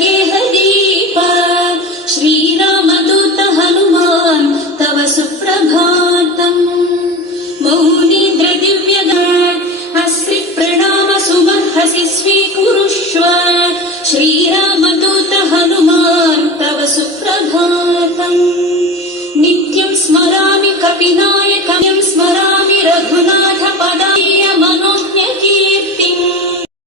गेहदीप श्रीरामदूत हनुमान् तव सुप्रभातम् मौनीन्द्र दिव्यगात् अस्ति प्रणाम सुमर्हसि स्वीकुरुष्व श्रीरामदूत हनुमान् तव सुप्रभातम्।